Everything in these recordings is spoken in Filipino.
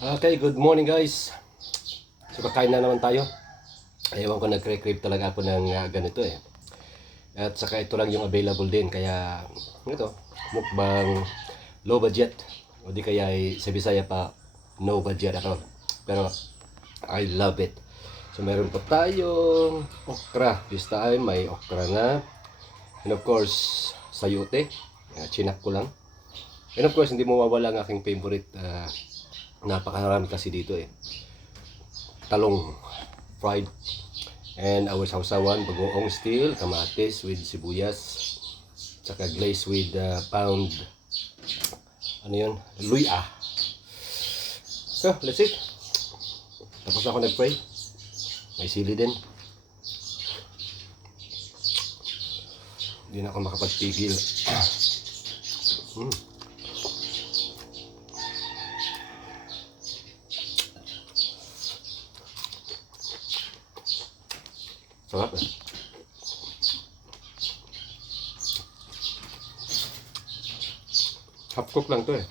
Okay, good morning guys. So kakain na naman tayo. Ewan ko, nagre-crave talaga ako ng ganito eh. At saka ito lang yung available din. Kaya ito, mukbang low budget. O di kaya sa Bisaya pa no budget at all. Pero I love it. So meron pa tayong okra. This time may okra na. And of course, sayote. Chinak ko lang. And of course, hindi mawawala ang aking favorite. Napakarami kasi dito eh. Talong fried, and our sausawan, bagoong steel, kamatis with sibuyas, tsaka glaze with pound, ano yun, luya. So let's eat. Tapos ako nag-pray, may sili din, hindi na ako makapagpigil. Sarap eh. Half cook lang to eh.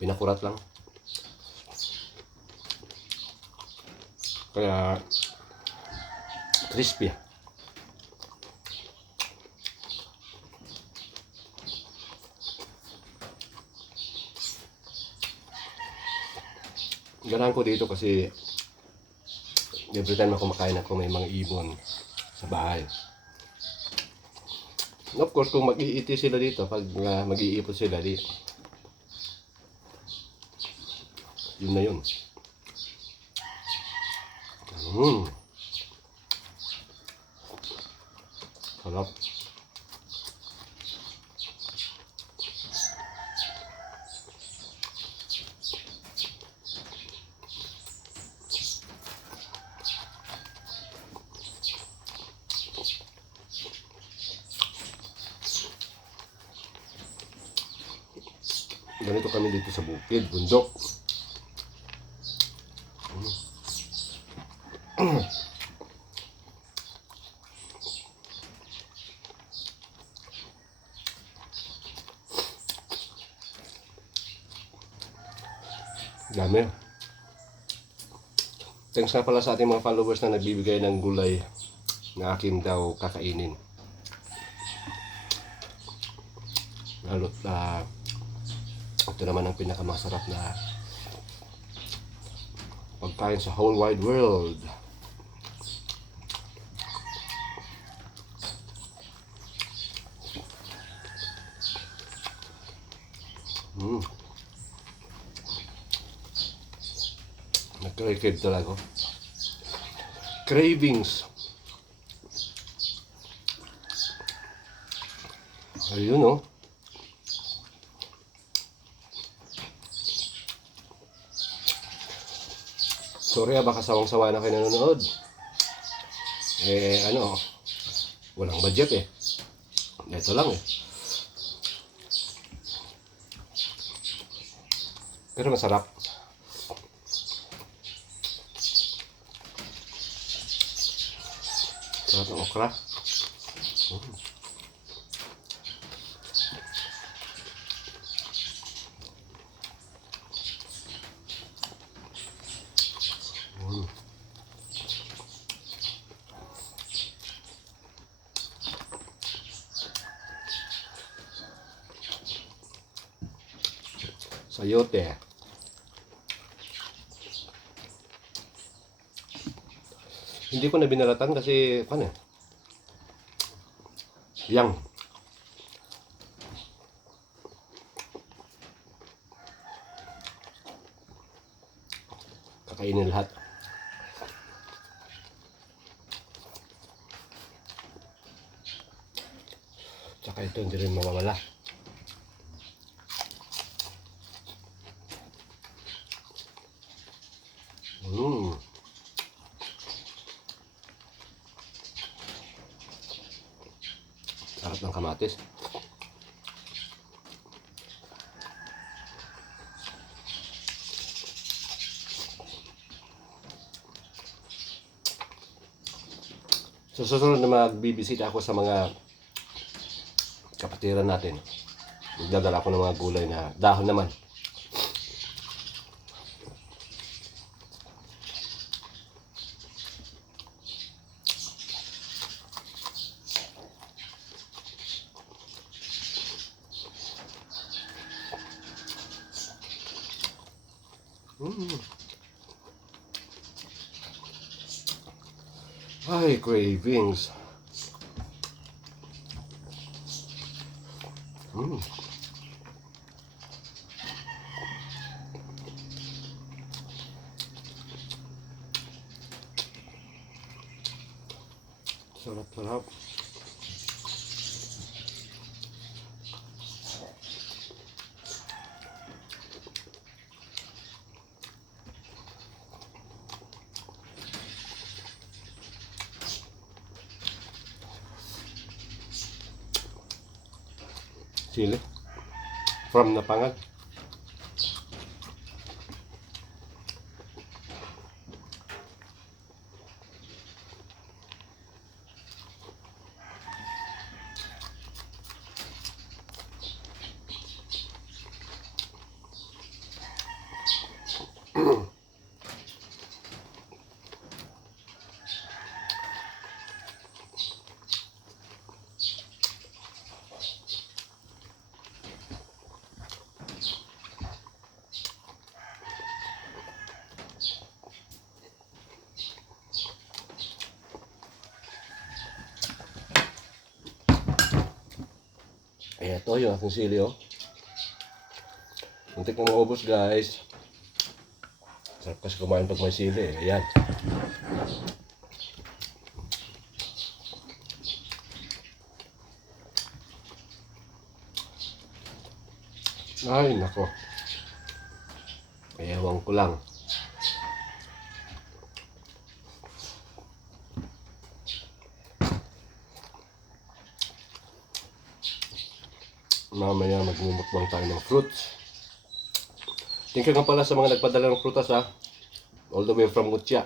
Pinakurat lang. Kaya crispy. Ganahan ko dito kasi every time ako kumakain ako may mga ibon sa bahay. Of course, kung mag-iiti sila dito, pag mag-iipon sila dito, yun na yun. Sarap. Ganito kami dito sa bukid, bundok. Dami. Thanks nga pala sa ating mga followers na nagbibigay ng gulay na akin daw kakainin. Lalo't ito naman ang pinakamasarap na pagkain sa whole wide world. Nag-crave talaga. Cravings. Ayun oh. Sorry baka sawang-sawa na kayo nanonood. Walang budget eh. Ito lang eh. Pero masarap. Sarap ng okra. Sayote. Hindi ko na binalatan kasi yang. Kakainin lahat. Tsaka ito hindi rin mawawala. Sarap ng kamatis. So susunod na magbibisita ako sa mga kapatiran natin. Magdadala ko ng mga gulay na dahon naman. Mm. Ay, cravings. Mm. Sarap-sarap. Sili. From Napangan. Ayan, ito yung aking sili, oh. Muntik na maubos, guys. Sarap kasi kumain pag may sili, eh. Ayan. Ay, nako. Ewan ko lang. Mamaya magmumukbang tayo ng fruits. Thank you nga pala sa mga nagpadala ng prutas, ha. All the way from Mutya.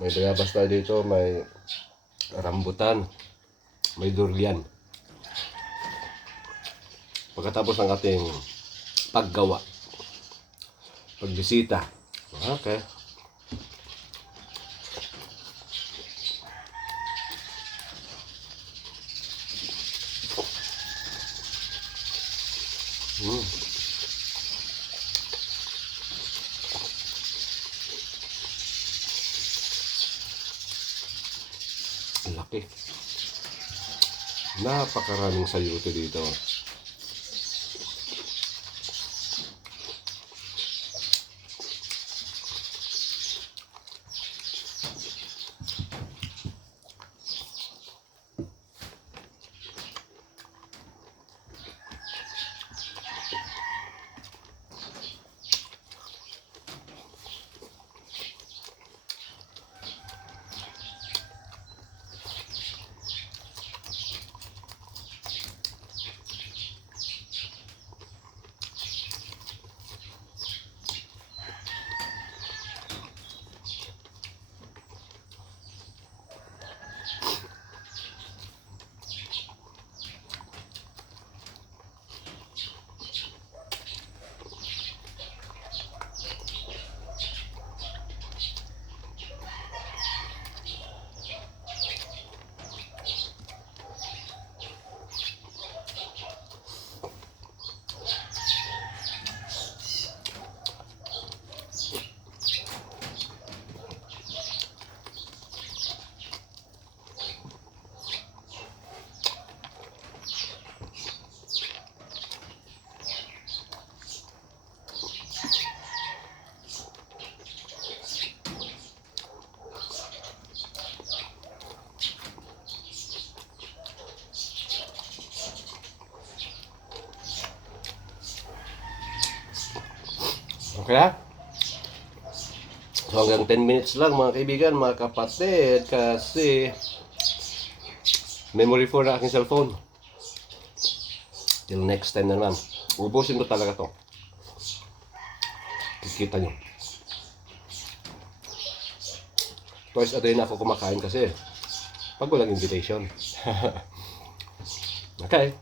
May bayabas tayo dito, may rambutan, may durian. Pagkatapos ng ating paggawa, pagbisita. Okay. Laki. Napakaraming sayuti dito. Okay na? So hanggang 10 minutes lang mga kaibigan, mga kapatid, kasi memory for na aking cellphone. Till next time na naman. Ubusin ko talaga to. Kikita nyo. Twice a day na ako kumakain kasi pag walang invitation. Okay.